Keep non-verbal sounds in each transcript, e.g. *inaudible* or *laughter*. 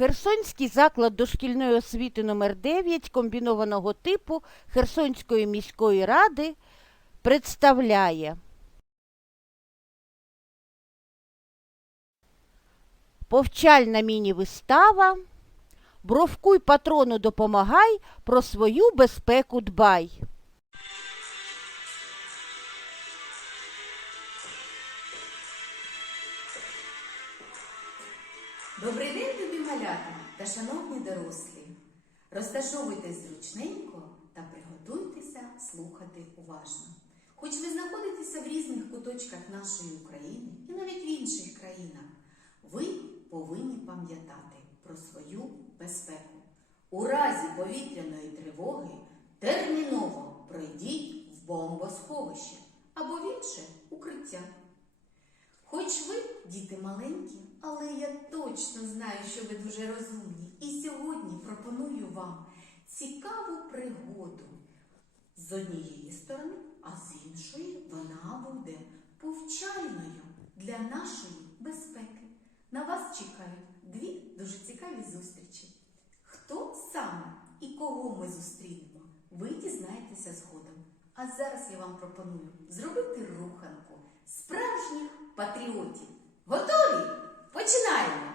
Херсонський заклад дошкільної освіти номер 9 комбінованого типу Херсонської міської ради представляє повчальна міні-вистава Бровкуй патрону допомагай, про свою безпеку дбай. Добрий день, любі малята та шановні дорослі. Розташовуйтесь зручненько та приготуйтеся слухати уважно. Хоч ви знаходитеся в різних куточках нашої України і навіть в інших країнах, ви повинні пам'ятати про свою безпеку. У разі повітряної тривоги терміново пройдіть в бомбосховище або в інше укриття. Хоч ви, діти маленькі, але я точно знаю, що ви дуже розумні. І сьогодні пропоную вам цікаву пригоду. З однієї сторони, а з іншої вона буде повчальною для нашої безпеки. На вас чекають дві дуже цікаві зустрічі. Хто саме і кого ми зустрінемо, ви дізнаєтеся згодом. А зараз я вам пропоную зробити руханку справжніх патріотів. Готові? Починаємо!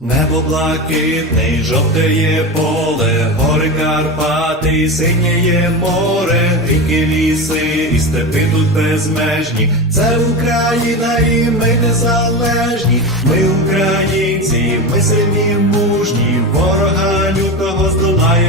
Небо блакитний, жовтеє поле, гори Карпати, синєє море, ріки ліси і степи тут безмежні. Це Україна і ми незалежні. Ми українці, ми сильні, мужні,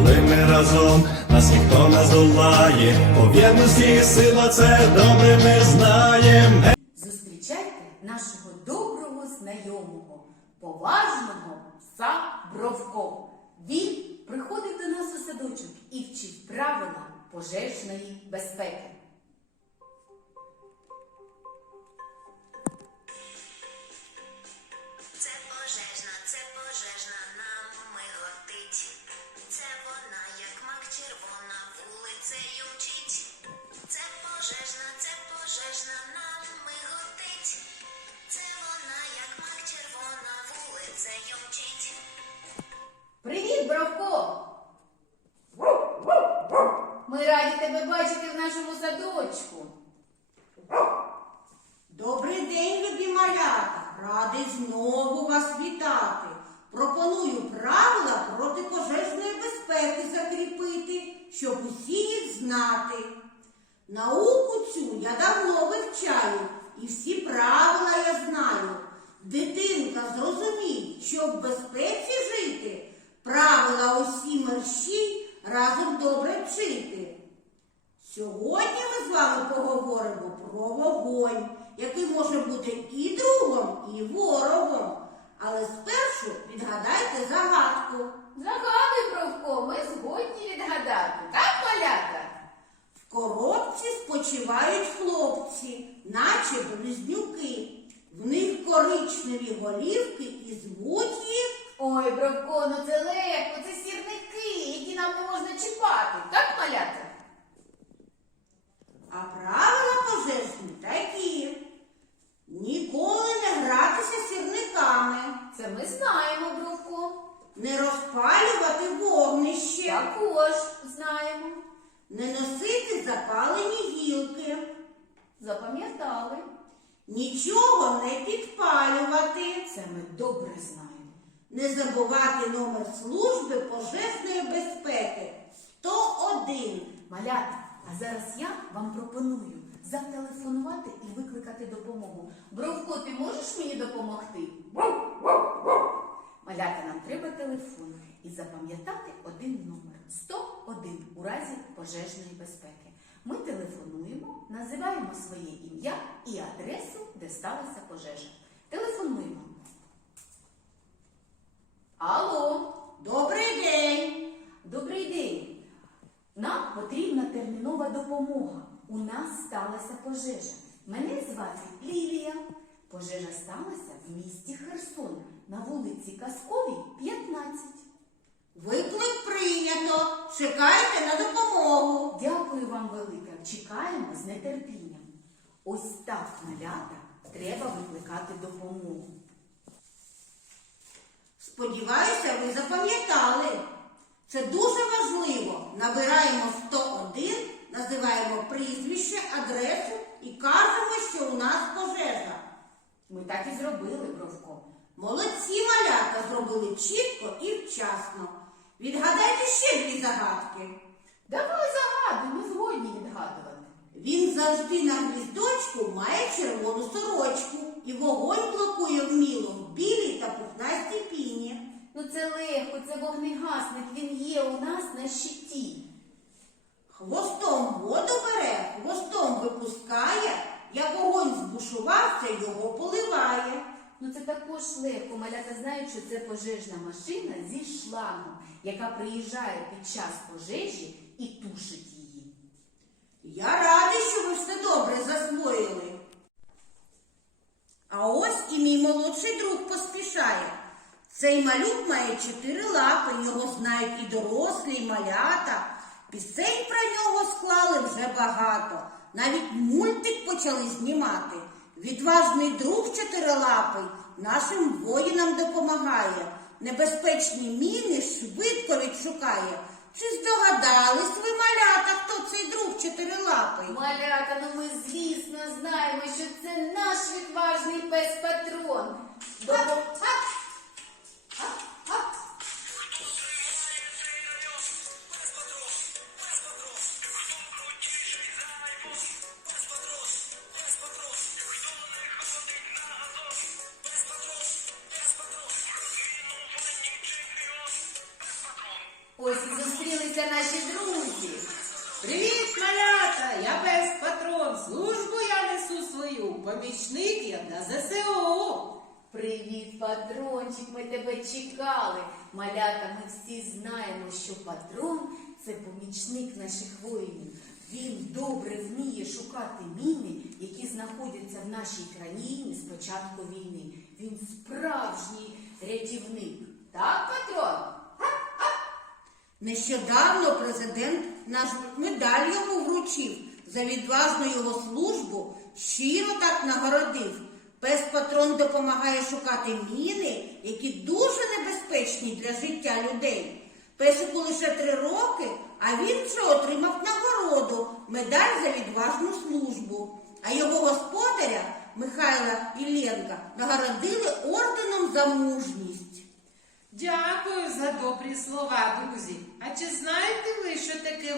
коли ми разом нас ніхто не здолає. В єдності сила це добре ми знаємо. Зустрічайте нашого доброго знайомого, поважного пса Бровко. Він приходить до нас у садочок і вчить правила пожежної безпеки. Пожежна, нам миготить. Це вона, як мак червона, вулицею мчить. Привіт, Бровко! Ми раді тебе бачити в нашому садочку. Добрий день, любі малята! Радий знову вас вітати. Пропоную правила протипожежної безпеки закріпити, щоб усі їх знати. Науку цю я давно вивчаю, і всі правила я знаю. Дитинка зрозумій, щоб в безпеці жити, правила усі мерщій разом добре вчити. Сьогодні ми з вами поговоримо про вогонь, який може бути і другом, і ворогом. Але спершу відгадайте загадку. Загадуй, Бровко, ми згодні відгадати. Так, малята? Коробці спочивають хлопці, наче близнюки. В них коричневі голівки і звуть їх. Ой, Бровко, ну це легко, це сірники, які нам не можна чіпати. Так, малята? А правила пожежні такі. Ніколи не гратися сірниками. Це ми знаємо. не розпалювати вогнище, Також знаємо. не носити запалені гілки, Запам'ятали. нічого не підпалювати, Це ми добре знаємо. не забувати номер служби пожежної безпеки 101. Малята, а зараз я вам пропоную зателефонувати і викликати допомогу. Бровко, ти можеш мені допомогти? Малята, нам треба телефон і запам'ятати один номер 101 у разі пожежної безпеки. Ми телефонуємо, називаємо своє ім'я і адресу, де сталася пожежа. Телефонуємо. Алло, Добрий день! добрий день. Нам потрібна термінова допомога. У нас сталася пожежа. Мене звати Лілія. Пожежа сталася в місті Херсон на вулиці Казковій, 15. Виклик прийнято. Чекайте на допомогу. Дякую вам велике. Чекаємо з нетерпінням. Ось так, малята, треба викликати допомогу. Сподіваюся, ви запам'ятали. Це дуже важливо. Набираємо 101, називаємо прізвище, адресу і кажемо, що у нас пожежа. Ми так і зробили, Бровко. Молодці малята зробили чітко і вчасно. Відгадайте ще дві загадки. Давай загадуй, ми згодні відгадувати. Він завжди на гвіздочку має червону сорочку і вогонь блокує вміло в білій та пухнастій піні. Ну це легко, це вогнегасник, він є у нас на щиті. Хвостом воду бере, хвостом випускає, як вогонь збушувався, його поливає. Ну це також легко. Малята знають, що це пожежна машина зі шлангом, яка приїжджає під час пожежі і тушить її. Я радий, що ви все добре засвоїли. А ось і мій молодший друг поспішає. Цей малюк має чотири лапи, його знають і дорослі, і малята. Пісень про нього склали вже багато. Навіть мультик почали знімати. Відважний друг чотирилапий нашим воїнам допомагає. Небезпечні міни швидко відшукає. Чи здогадались ви, малята, хто цей друг чотирилапий? Малята, ну ми звісно знаємо, що це наш відважний пес патрон. Допо- А! А! Малята, ми всі знаємо, що патрон це помічник наших воїнів. Він добре вміє шукати міни, які знаходяться в нашій країні з початку війни. Він справжній рятівник. Так, патрон? Нещодавно президент наш медаль йому вручив за відважну його службу, щиро так нагородив. Пес патрон допомагає шукати міни, які дуже небезпечні для життя людей. Песику лише три роки, а він вже отримав нагороду медаль за відважну службу. А його господаря Михайла Ілленка нагородили орденом за мужність. Дякую за добрі слова, друзі. А чи знаєте ви, що таке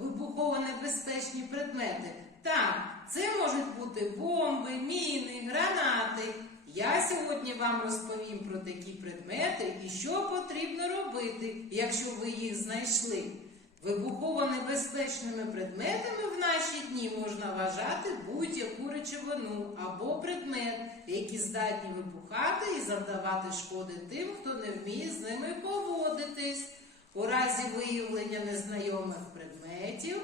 вибухово-небезпечні предмети? Так, це можуть бути бомби, міни, гранати. Я сьогодні вам розповім про такі предмети і що потрібно робити, якщо ви їх знайшли. Вибухово-небезпечними предметами в наші дні можна вважати будь-яку речовину або предмет, які здатні вибухати і завдавати шкоди тим, хто не вміє з ними поводитись. У разі виявлення незнайомих предметів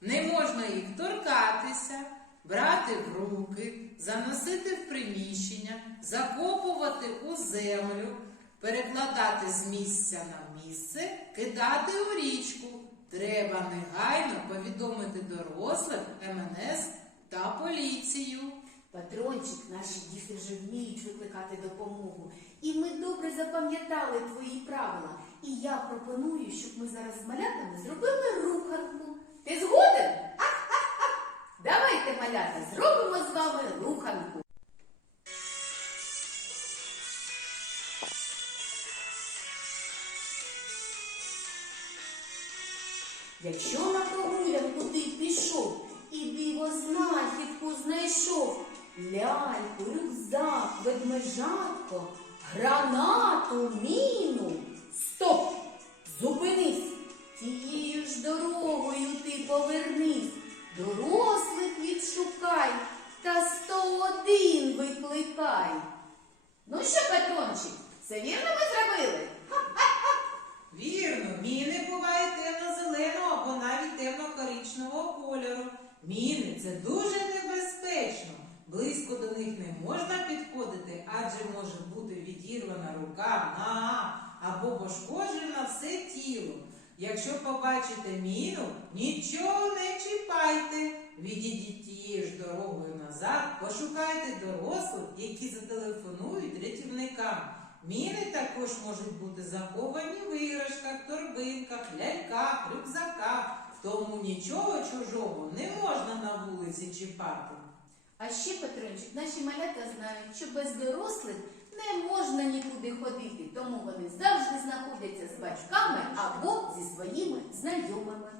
не можна їх торкатися, брати в руки, заносити в приміщення, закопувати у землю, перекладати з місця на місце, кидати у річку. Треба негайно повідомити дорослих МНС та поліцію. Патрончик, наші діти вже вміють викликати допомогу. І ми добре запам'ятали твої правила. І я пропоную, щоб ми зараз з малятами зробили руханку. Ти згоден? Ах-ах-ах! *laughs* Давайте, малята, зробимо з вами руханку. Якщо на прогулянку ти пішов і диво знахідку знайшов, ляльку, рюкзак, ведмежатко, гранату, міну. Стоп! Зупинись! Тією ж дорогою ти повернись, дорослих відшукай та 101 викликай. Ну що, Петрончик, все вірно ми зробили? *laughs* Вірно, міни бувають темно-зеленого або навіть темно-коричневого кольору. Міни це дуже небезпечно. Близько до них не можна підходити, адже може бути відірвана рука, нога або пошкоджена все тіло. Якщо побачите міну, нічого не чіпайте. Відійдіть тією ж дорогою назад, пошукайте дорослих, які зателефонують рятівникам. Міни також можуть бути заховані в іграшках, торбинках, ляльках, рюкзаках. Тому нічого чужого не можна на вулиці чіпати. А ще, Петрончик, наші малята знають, що без дорослих не можна нікуди ходити, тому вони завжди знаходяться з батьками або зі своїми знайомими.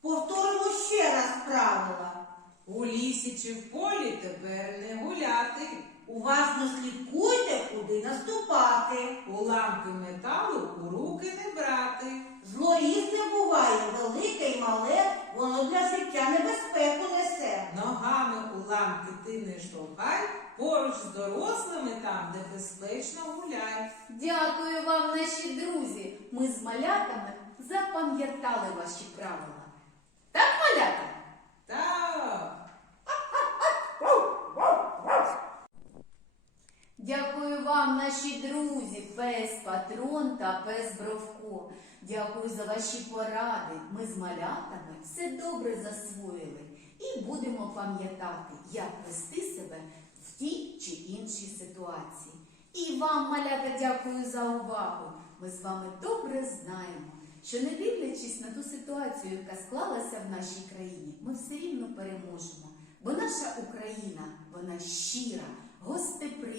Повторимо ще раз правила. У лісі чи в полі тепер не гуляти. Уважно слідкуйте, куди наступати. Уламки металу у руки не брати. Зло різне буває, велике і мале, воно для життя небезпеку несе. Ногами уламки ти не штовхай, поруч з дорослими там, де безпечно гуляй. Дякую вам, наші друзі. Ми з малятами запам'ятали ваші правила. Так, малята? Так. Дякую вам, наші друзі, пес Патрон та пес Бровко. Дякую за ваші поради. Ми з малятами все добре засвоїли і будемо пам'ятати, як вести себе в тій чи іншій ситуації. І вам, малята, дякую за увагу. Ми з вами добре знаємо, що не дивлячись на ту ситуацію, яка склалася в нашій країні, ми все рівно переможемо. Бо наша Україна, вона щира,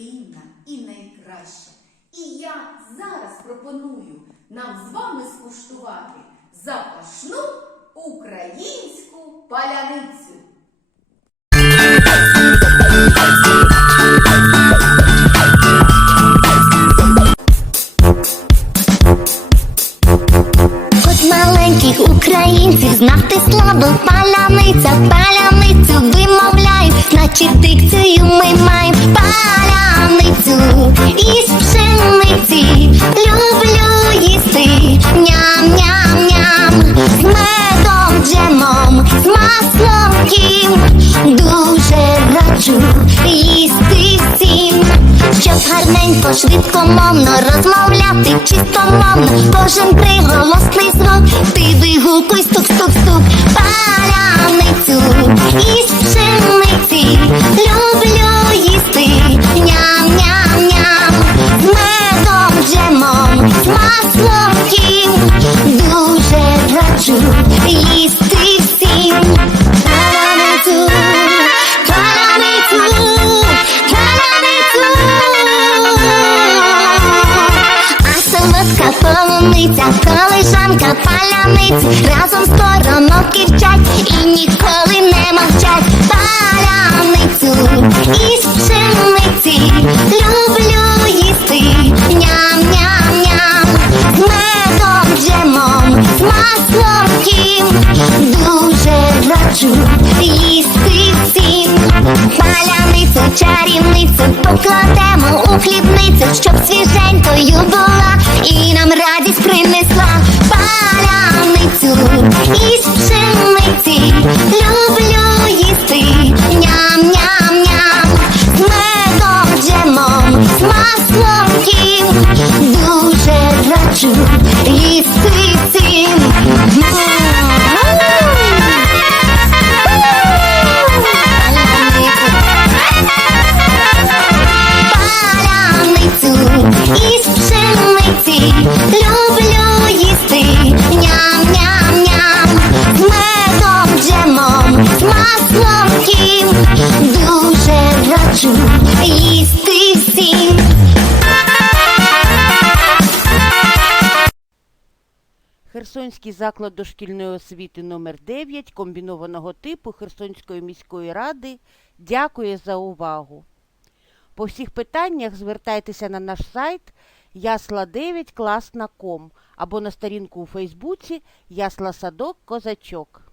гостеприємна і найкраща. І я зараз пропоную нам з вами скуштувати запашну українську паляницю. От маленьких українців знати слабо паляниця, паляницю вимовляю, значить дикцію ми маємо паляницю із пшениці. Люблю їсти ням-ням-ням з медом, джемом, з маслом кім. Дуже раджу їсти всім. Щоб гарненько, швидкомовно розмовляти чистомовно, кожен приголосний звук, ти вигукуй стук-стук-стук, раджу їсти всім. Херсонський заклад дошкільної освіти номер 9 комбінованого типу Херсонської міської ради дякує за увагу. По всіх питаннях звертайтеся на наш сайт ясла9клас.ком або на сторінку у Фейсбуці Ясла Садок Козачок.